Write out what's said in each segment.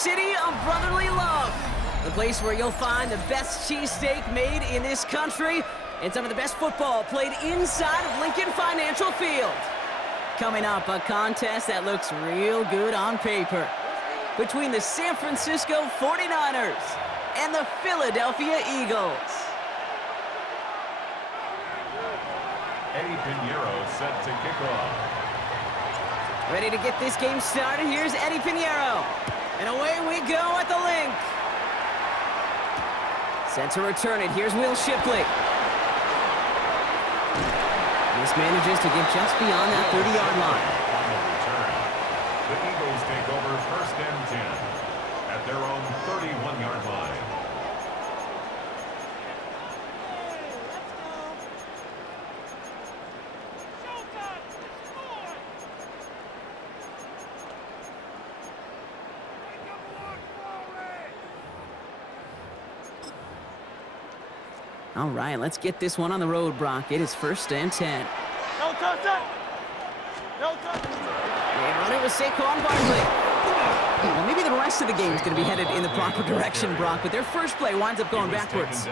city of brotherly love. The place where you'll find the best cheesesteak made in this country and some of the best football played inside of Lincoln Financial Field. Coming up, a contest that looks real good on paper between the San Francisco 49ers and the Philadelphia Eagles. Eddie Pinheiro set to kick off. Ready to get this game started. Here's Eddie Pinheiro. And away we go at the link. Set to return it. Here's Will Shipley. This manages to get just beyond that 30-yard line. The Eagles take over 1st and 10 at their own 31-yard line. All right, let's get this one on the road, Brock. It is 1st and 10. No touchdown! No touchdown! They run it with Saquon Barkley. Well, maybe the rest of the game is going to be headed in the proper direction, Brock, but their first play winds up going backwards.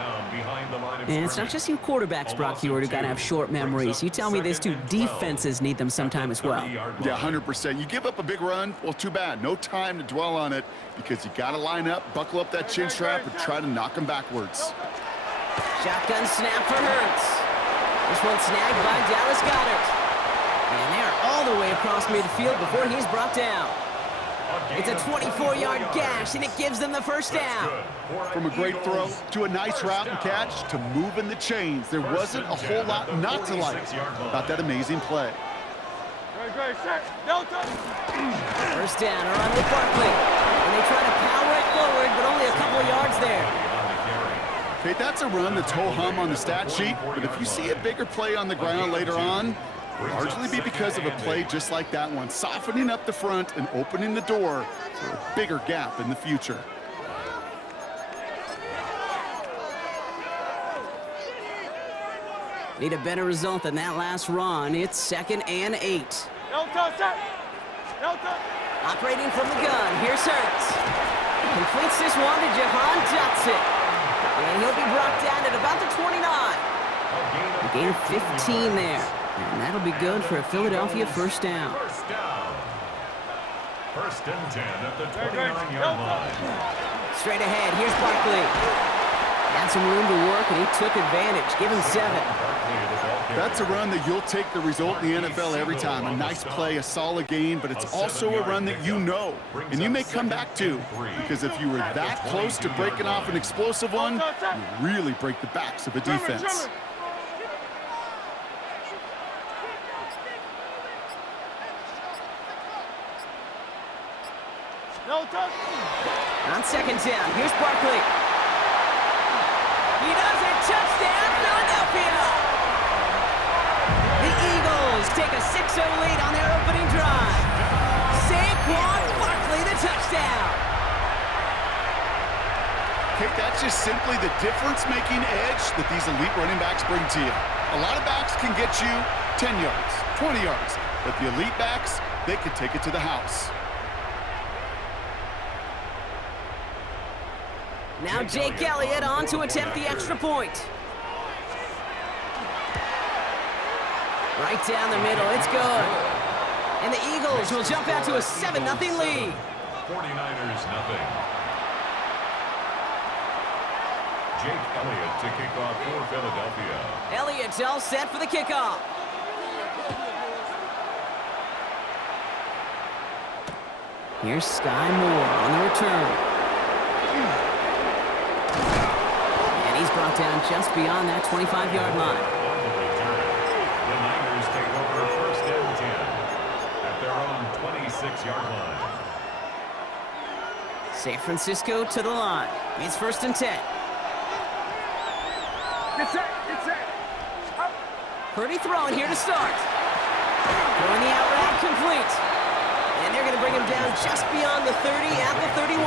And it's not just you quarterbacks, Brock Huard, who got to have short memories. You tell me these two defenses need them sometime as well. Yeah, 100%. You give up a big run, well, too bad. No time to dwell on it because you got to line up, buckle up that chin strap, and try to knock them backwards. Shotgun snap for Hurts. This one snagged by Dallas Goedert. And they're all the way across midfield before he's brought down. It's a 24-yard gash, and it gives them the first down. From a great throw to a nice route and catch to moving the chains, there wasn't a whole lot not to like about that amazing play. Great, set. No touchdown! First down, around with Barkley. And they try to power it forward, but only a couple of yards there. Okay, that's a run that's ho-hum on the stat sheet, but if you see a bigger play on the ground later on, it'll largely be because of a play just like that one, softening up the front and opening the door for a bigger gap in the future. Need a better result than that last run. It's 2nd and 8. No touchdown! No touchdown! Operating from the gun, here's Hurts. Completes this one to Jahan Dotson. And he'll be brought down at about the 29. A gain of 15 there. And that'll be good for a Philadelphia first down. 1st and 10 at the 29-yard line. Straight ahead, here's Barkley. Had some room to work, and he took advantage. Give him 7. That's a run that you'll take the result in the NFL every time. A nice play, a solid gain, but it's also a run that you know, and you may come back to, because if you were that close to breaking off an explosive one, you really break the backs of a defense. No touchdown! On 2nd down, here's Barkley. He does it, touchdown, Philadelphia! The Eagles take a 6-0 lead on their opening drive. Saquon Barkley, the touchdown. Okay, that's just simply the difference-making edge that these elite running backs bring to you. A lot of backs can get you 10 yards, 20 yards, but the elite backs, they can take it to the house. Now Jake Elliott on to attempt the extra point. Right down the middle, it's good. And the Eagles will jump out to a 7-0 lead. 49ers nothing. Jake Elliott to kick off for Philadelphia. Elliott's all set for the kickoff. Here's Sky Moore on the return. And he's brought down just beyond that 25-yard line. On the return, the Niners take over 1st and 10 at their own 26-yard line. San Francisco to the line. It's 1st and 10. It's it! Purdy throwing here to start. Throwing the out route complete. And they're going to bring him down just beyond the 30 at the 31.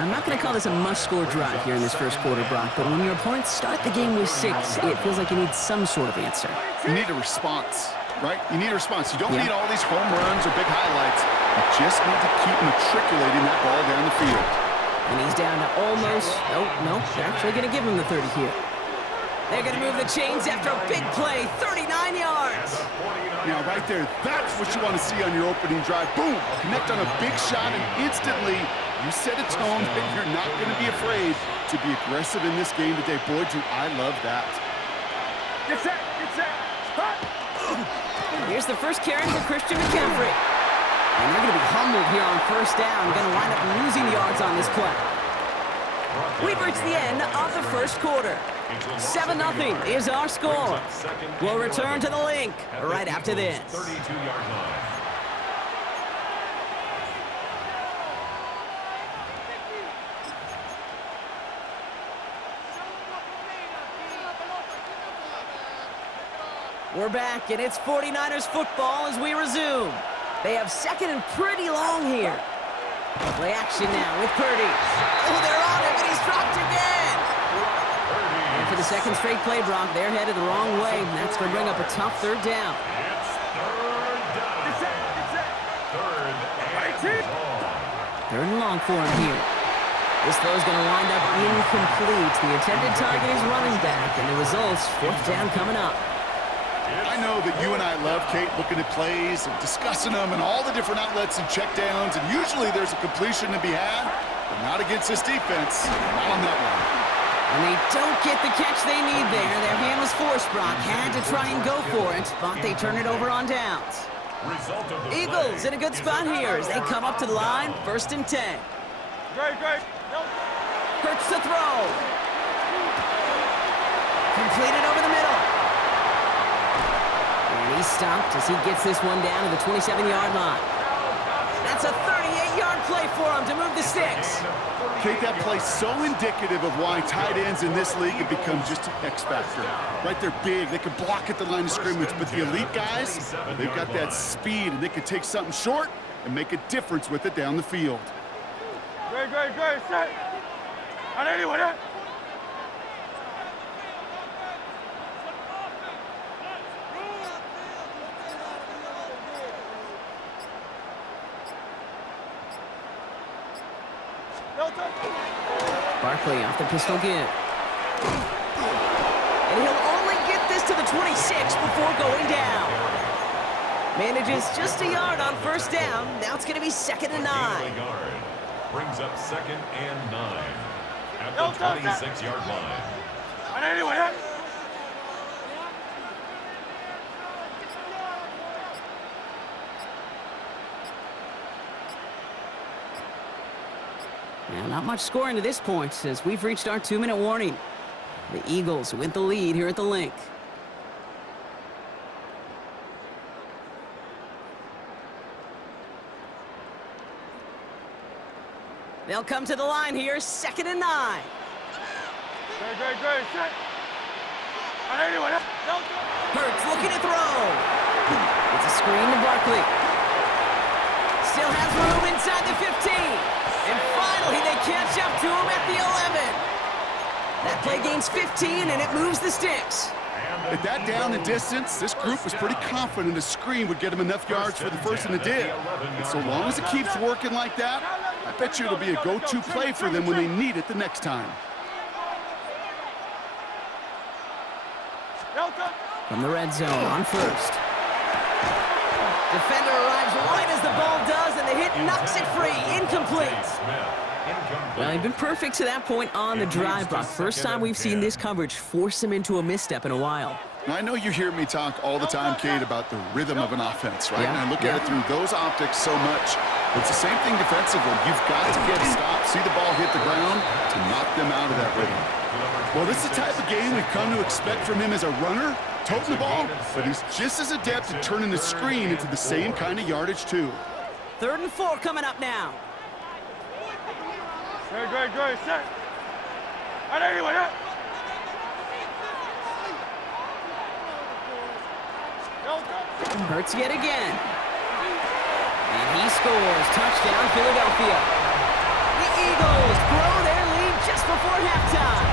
I'm not going to call this a must-score drive here in this first quarter, Brock, but when your opponents start the game with 6, it feels like you need some sort of answer. You need a response, right? You need a response. You don't need all these home runs or big highlights. You just need to keep matriculating that ball down the field. And he's down to almost, no, they're actually going to give him the 30 here. They're going to move the chains after a big play, 39 yards. Now, right there, that's what you want to see on your opening drive. Boom! Connect on a big shot, and instantly you set a tone that you're not going to be afraid to be aggressive in this game today. Boy, do I love that. Get set, get set. Hut. Here's the first carry for Christian McCaffrey. And they're going to be humbled here on first down. Going to wind up losing yards on this play. We've reached the end of the first quarter. 7-0 is our score. We'll return to the link right after this. 32-yard line. We're back, and it's 49ers football as we resume. They have second and pretty long here. Play action now with Purdy. Oh, they're on him, and he's dropped again. And for the second straight play, Brock, they're headed the wrong way, and that's going to bring up a tough third down. It's third down. Get set, get set. Third and long. Third and long for him here. This throw is going to wind up incomplete. The intended target is running back, and the results, fourth down coming up. I know that you and I love, Kate, looking at plays and discussing them and all the different outlets and checkdowns, and usually there's a completion to be had, but not against this defense. Not on that one. And they don't get the catch they need there. Their hand was forced, Brock. Had to try and go for it, but they turn it over on downs. Eagles in a good spot here as they come up to the line, 1st and 10. Great. No. Hurts to throw. Completed over the middle. And he's stopped as he gets this one down to the 27-yard line. That's a 38-yard play for him to move the sticks. Kate, that play's so indicative of why tight ends in this league have become just an X factor. Right, they're big, they can block at the line of scrimmage, but the elite guys, they've got that speed, and they can take something short and make a difference with it down the field. Great. Set. On anyone, eh? Barkley off the pistol give. And he'll only get this to the 26 before going down. Manages just a yard on first down. Now it's going to be 2nd and 9. Brings up 2nd and 9 at the 26-yard line. On anyone, eh? Now, not much scoring to this point as we've reached our 2-minute warning. The Eagles with the lead here at the link. They'll come to the line here, 2nd and 9. Great. Set. On anyone, eh? No. Hurts looking to throw. It's a screen to Barkley. Still has room inside the 15. And finally, they catch up to him at the 11. That play gains 15, and it moves the sticks. At that down and distance, this group was pretty confident a screen would get them enough yards for the first, and it did. And so long as it keeps working like that, I bet you it'll be a go-to play for them when they need it the next time. From the red zone on first. Defender arrives right as the ball does, and the hit knocks it free. Incomplete. Well, he'd been perfect to that point on the drive, Brock. First time we've seen this coverage force him into a misstep in a while. I know you hear me talk all the time, Kate, about the rhythm of an offense, right? Yeah, and I look at it through those optics so much. It's the same thing defensively. You've got to get a stop, see the ball hit the ground to knock them out of that rhythm. Well, this is the type of game we've come to expect from him as a runner, toting the ball, but he's just as adept at turning the screen into the same kind of yardage, too. 3rd and 4 coming up now. Great. Set. On anyone, eh? Hurts yet again. And he scores. Touchdown, Philadelphia. The Eagles grow their lead just before halftime.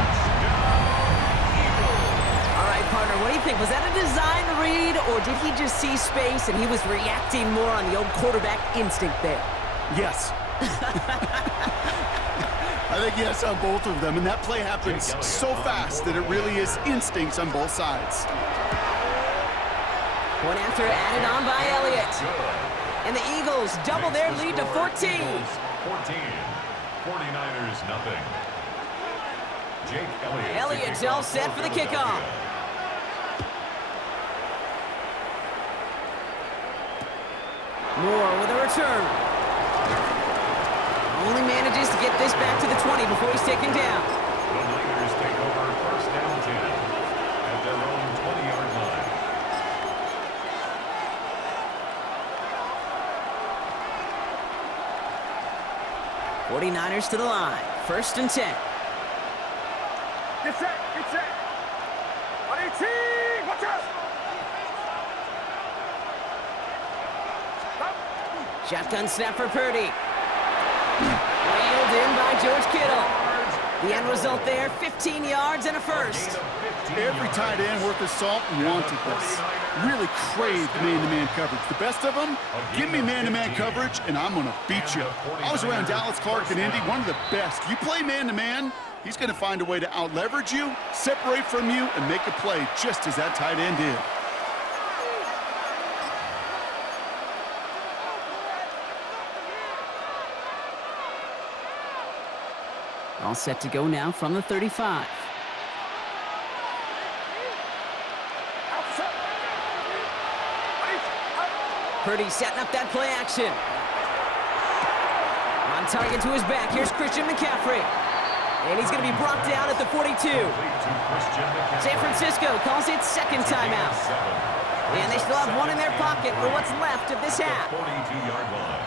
All right, partner, what do you think? Was that a design read, or did he just see space and he was reacting more on the old quarterback instinct there? Yes. I think yes on both of them, and that play happens so fast that it really is instincts on both sides. Point after added on by Elliott. And the Eagles double their lead to 14. 14. 49ers nothing. Jake Elliott. Elliott's all set for the kickoff. Moore with a return. Only manages to get this back to the 20 before he's taken down. The Niners take over first down 10 at their own 20-yard line. '49ers to the line. First and 10. Get set, get set. 118, watch out. Shotgun snap for Purdy. Reeled in by George Kittle. The end result there, 15 yards and a first. Every tight end worth his salt wanted this. Really craved man-to-man coverage. The best of them, give me man-to-man coverage, and I'm going to beat you. I was around Dallas Clark and Indy, one of the best. You play man-to-man, he's going to find a way to out-leverage you, separate from you, and make a play just as that tight end did. All set to go now from the 35. Purdy setting up that play action. On target to his back. Here's Christian McCaffrey. And he's going to be brought down at the 42. San Francisco calls it second timeout. And they still have one in their pocket for what's left of this half.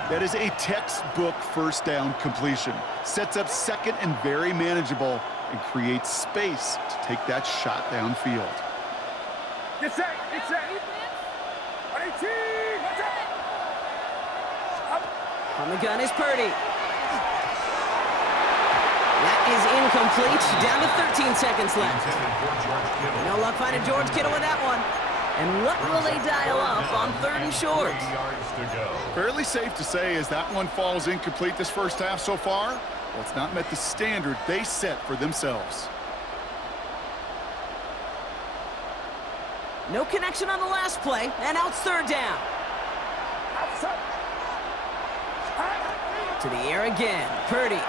That is a textbook first down completion. Sets up second and very manageable and creates space to take that shot downfield. Get set, get set. 118, watch out. On the gun is Purdy. That is incomplete. Down to 13 seconds left. No luck finding George Kittle with that one. And what will they dial up on third and short? Fairly safe to say as that one falls incomplete this first half so far, well, it's not met the standard they set for themselves. No connection on the last play, and now it's third down. To the air again, Purdy.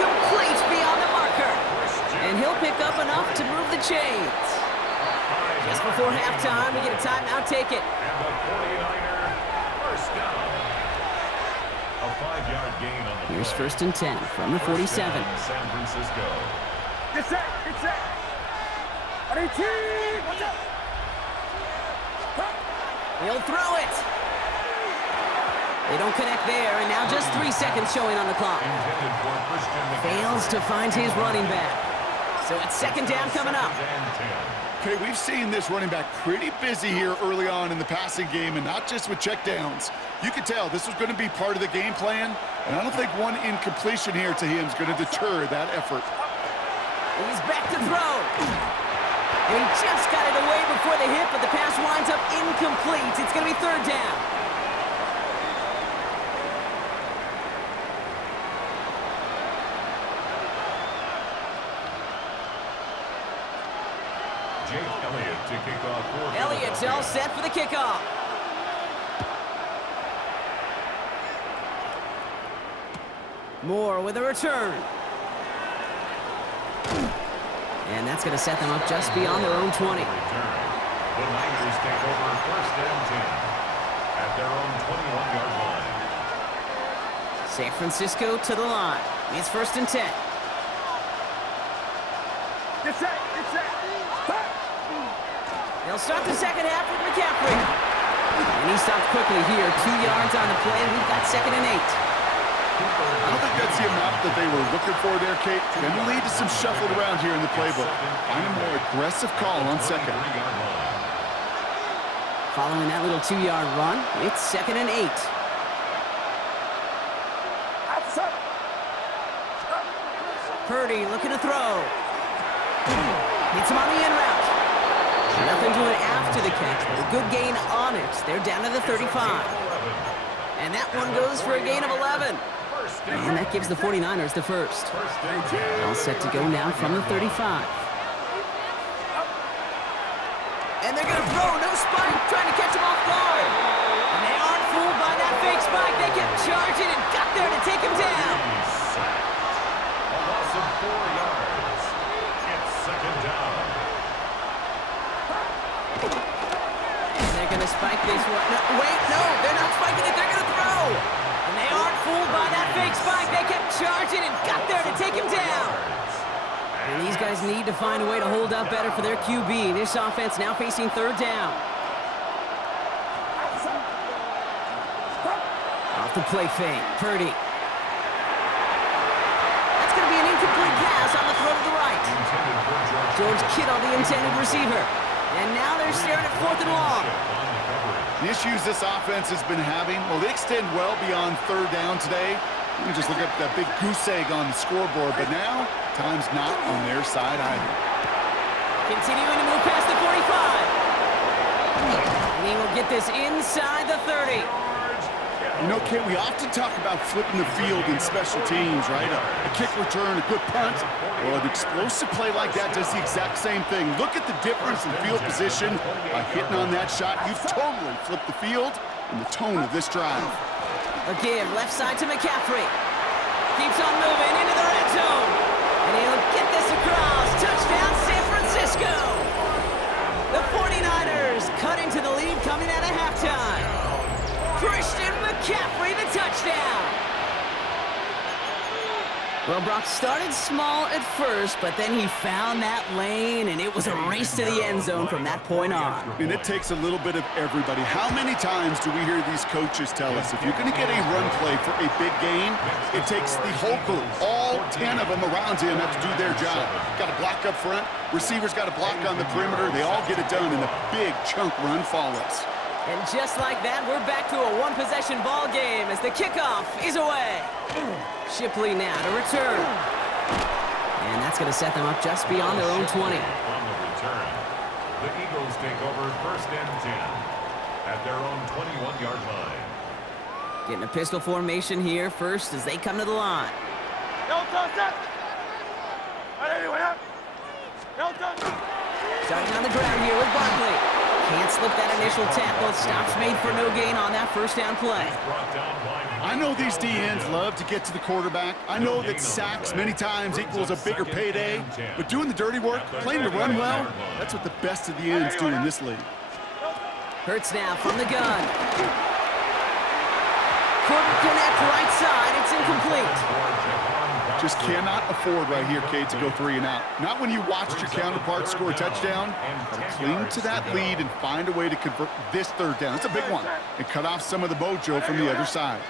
Complete beyond the marker. And he'll pick up enough to move the chains. Just before halftime, we get a timeout, take it. And the 49er first down. A 5-yard gain on the Here's play. first and 10 from the 47. San Francisco. Get set, get set. 118, watch out. He'll throw it. They don't connect there, and now just 3 seconds showing on the clock. Intended for Christian McCaffrey. Fails to find his running back. So it's second down coming up. Second and 10. Okay, we've seen this running back pretty busy here early on in the passing game, and not just with checkdowns. You could tell this was going to be part of the game plan, and I don't think one incompletion here to him is going to deter that effort. He's back to throw. And he just got it away before the hit, but the pass winds up incomplete. It's going to be third down. Jake Elliott to kick off for Elliott's all set for the kickoff. Moore with a return. And that's going to set them up just beyond their own 20. The Niners take over first and 10 at their own 21-yard line. San Francisco to the line. It's first and 10. Get set, get set. They'll start the second half with McCaffrey. And he stopped quickly here. 2 yards on the play, and we've got second and 8. I don't think that's the amount that they were looking for there, Kate. Going to lead to some shuffling around here in the playbook. Find a more aggressive call on second. Following that little 2-yard run, it's second and 8. Purdy looking to throw. Hits him on the in route. Nothing to it after the catch, but a good gain on it. They're down to the 35. And that one goes for a gain of 11. And that gives the 49ers the first. All set to go now from the 35. And they're going to throw, no spike, trying to catch him off guard. And they aren't fooled by that fake spike. They kept charging and got there to take him down. A loss of 4 yards. It's second down. They're going to spike this one. No, wait, no, they're not spiking it. They're going to throw. And they aren't fooled by that fake spike. They kept charging and got there to take him down. And these guys need to find a way to hold up better for their QB. This offense now facing third down. Off the play fake, Purdy. That's going to be an incomplete pass on the throw to the right. George Kittle, the intended receiver. And now they're staring at 4th and long. The issues this offense has been having, well, they extend well beyond third down today. You can just look at that big goose egg on the scoreboard, but now time's not on their side either. Continuing to move past the 45. And he will get this inside the 30. You know, Kate, we often talk about flipping the field in special teams, right? A kick return, a good punt. Well, an explosive play like that does the exact same thing. Look at the difference in field position. By hitting on that shot, you've totally flipped the field and the tone of this drive. Again, left side to McCaffrey. Keeps on moving into the red zone. And he'll get this across. Touchdown, San Francisco. The 49ers cut into the lead coming out of halftime. Christian McCaffrey, the touchdown. Well, Brock started small at first, but then he found that lane, and it was a race to the end zone from that point on. And it takes a little bit of everybody. How many times do we hear these coaches tell us, if you're going to get a run play for a big gain, it takes the whole group, all 10 of them around him have to do their job. Got to block up front, receivers got to block on the perimeter. They all get it done, and a big chunk run follows. And just like that, we're back to a one-possession ball game as the kickoff is away. Shipley now to return. And that's going to set them up just beyond their own 20. On the return, the Eagles take over 1st and 10 at their own 21-yard line. Getting a pistol formation here first as they come to the line. Starting on the ground here with Barkley. Can't slip that initial tackle. Stops made for no gain on that first down play. I know these DNs love to get to the quarterback. I know that sacks many times equals a bigger payday. But doing the dirty work, playing to run well, that's what the best of the ends do in this league. Hurts now from the gun. Couldn't connect right side. It's incomplete. Just cannot afford right here, Cade, to go 3 and out. Not when you watched your counterpart score a touchdown. But cling to that lead and find a way to convert this third down. It's a big one. And cut off some of the mojo from the other side.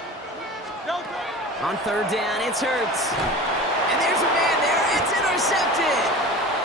On third down, it's Hurts. And there's a man there. It's intercepted.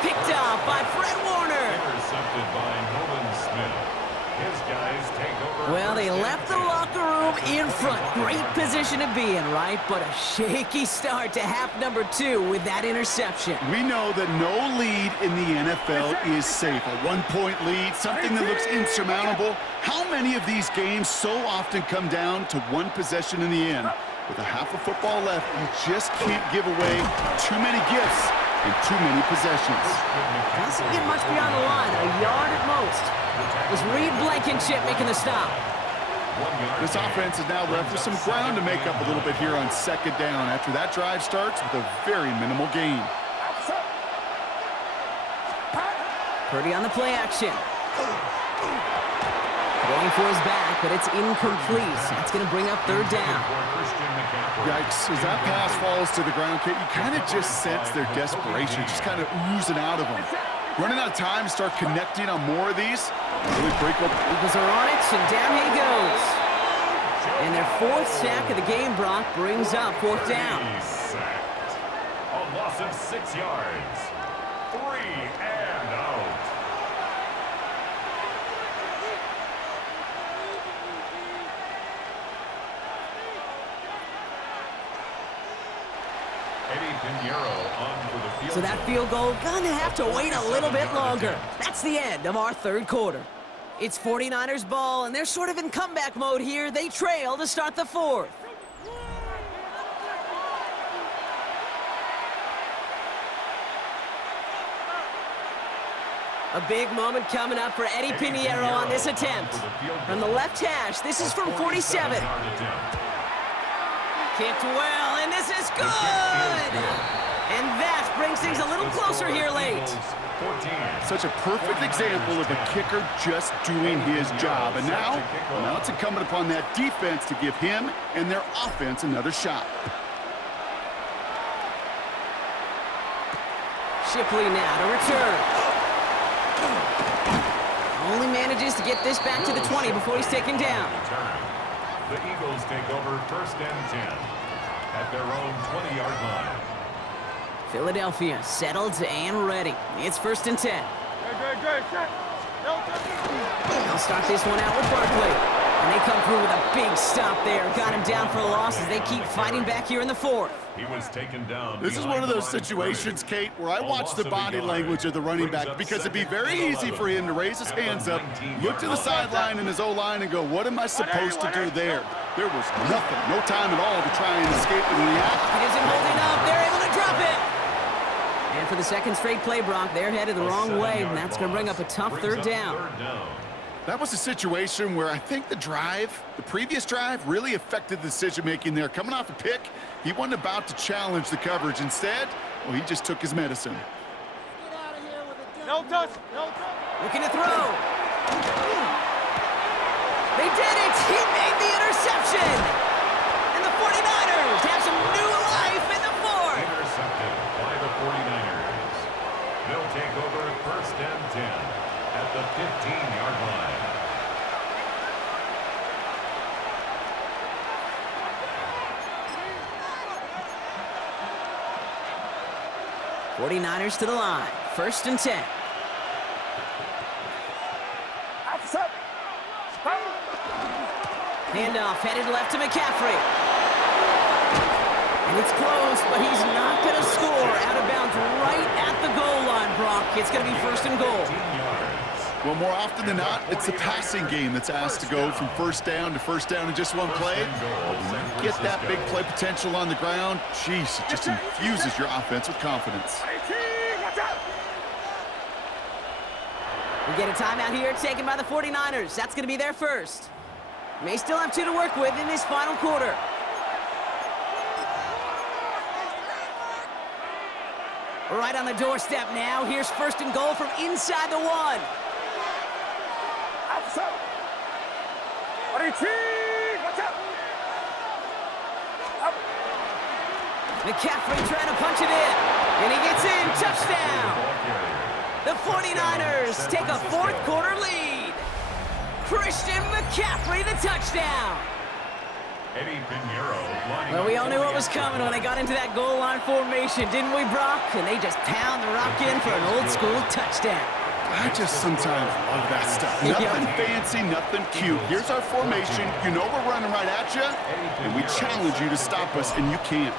Picked off by Fred Warner. Intercepted by Nolan Smith. His guys take over. Well, they left the locker room in front. Great position to be in, right? But a shaky start to half number 2 with that interception. We know that no lead in the NFL is safe. A 1-point lead, something that looks insurmountable. How many of these games so often come down to one possession in the end? With a half of football left, you just can't give away too many gifts and too many possessions. Doesn't get much beyond the line, a yard at most. It was Reed Blankenship making the stop. This offense is now left with some ground to make up a little bit here on second down after that drive starts with a very minimal gain. Purdy on the play action. Going for his back, but it's incomplete. That's going to bring up third down. Yikes, as that pass falls to the ground, Kate, you kind of just sense their desperation, just kind of oozing out of them. Running out of time to start connecting on more of these. Really break up. Eagles are on it, and down he goes. And their 4th sack of the game, Brock, brings up 4th down. Sacked. A loss of 6 yards. 3 and out. Eddie Pinheiro on for the field So that goal. field goal gonna have to wait a little bit 47-yard longer. attempt. That's the end of our third quarter. It's 49ers ball, and they're sort of in comeback mode here. They trail to start the fourth. A big moment coming up for Eddie Pinheiro on this attempt. From the left hash, this is from 47. Kicked well, and this is good! And that brings things a little closer here late. Such a perfect example of a kicker just doing his job. And now it's incumbent upon that defense to give him and their offense another shot. Shipley now to return. Only manages to get this back to the 20 before he's taken down. The Eagles take over 1st and 10 at their own 20-yard line. Philadelphia settled and ready. It's 1st and 10. Good. Set. No, They'll start this one out with Barkley. And they come through with a big stop there. Got him down for a loss as they keep fighting back here in the fourth. He was taken down. This is one of those situations, Kate, where I watch the body language of the running back because it'd be very easy for him to raise his hands up, look to the sideline in his O-line and go, what am I supposed to do there? There was nothing, no time at all to try and escape and react. It isn't holding up. They're able to drop it. And for the second straight play, Brock, they're headed the wrong way, and that's going to bring up a tough third down. That was a situation where I think the previous drive, really affected the decision-making there. Coming off a pick, he wasn't about to challenge the coverage. Instead, well, he just took his medicine. No touch. Looking to throw. They did it. He made the interception. And the 49ers have some new life in the fourth. Intercepted by the 49ers. They'll take over 1st and 10 at the 15-yard line. 49ers to the line. 1st and 10. Handoff headed left to McCaffrey. And it's close, but he's not going to score. Out of bounds right at the goal line, Brock. It's going to be 1st and goal. 15 yards. Well, more often than not, it's the passing game that's asked to go from first down to first down in just one play. Get that big play potential on the ground. Jeez, it just infuses your offense with confidence. We get a timeout here taken by the 49ers. That's going to be their first. May still have 2 to work with in this final quarter. Right on the doorstep now. Here's 1st and goal from inside the 1. McCaffrey trying to punch it in. And he gets in. Touchdown. The 49ers take a fourth quarter lead. Christian McCaffrey, the touchdown. Eddie Pinheiro. Well, we all knew what was coming when they got into that goal line formation, didn't we, Brock? And they just pound the rock in for an old school touchdown. I just sometimes love that stuff. Nothing fancy, nothing cute. Here's our formation. You know we're running right at you, and we challenge you to stop us, and you can't.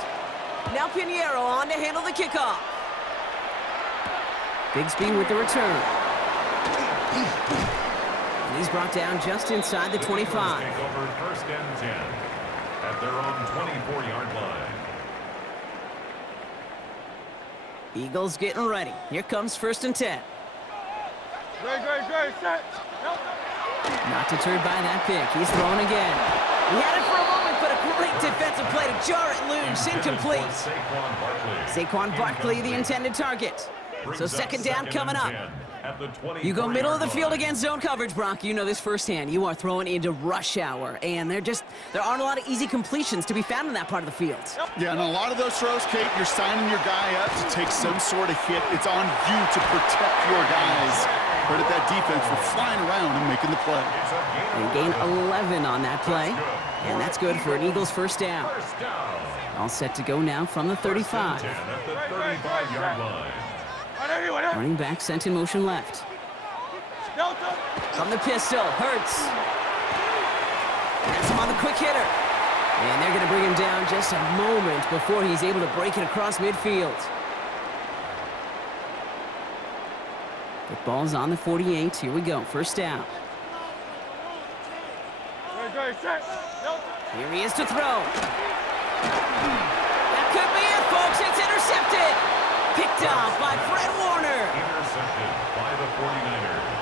Now Pinheiro on to handle the kickoff. Bigsby with the return. And he's brought down just inside the 25. Take over 1st and 10 at their own 24-yard line. Eagles getting ready. Here comes 1st and 10. Good. Set. No. Not deterred by that pick. He's throwing again. He had it for a moment, but a great defensive play to jar it loose. Incomplete. Saquon Barkley, the intended target. So 2nd down coming up. You go middle of the field against zone coverage, Brock. You know this firsthand. You are throwing into rush hour, and there aren't a lot of easy completions to be found in that part of the field. Yeah, and a lot of those throws, Kate, you're signing your guy up to take some sort of hit. It's on you to protect your guys. Credit that defense for flying around and making the play. They gain 11 on that play, and that's good for an Eagles 1st down. All set to go now from the 35. At the 35-yard line. Running back sent in motion left. From the pistol, Hurts. That's him on the quick hitter. And they're going to bring him down just a moment before he's able to break it across midfield. The ball's on the 48. Here we go. First down. Here he is to throw. That could be it, folks. It's intercepted. Picked off by Fred Warner. Intercepted by the 49ers.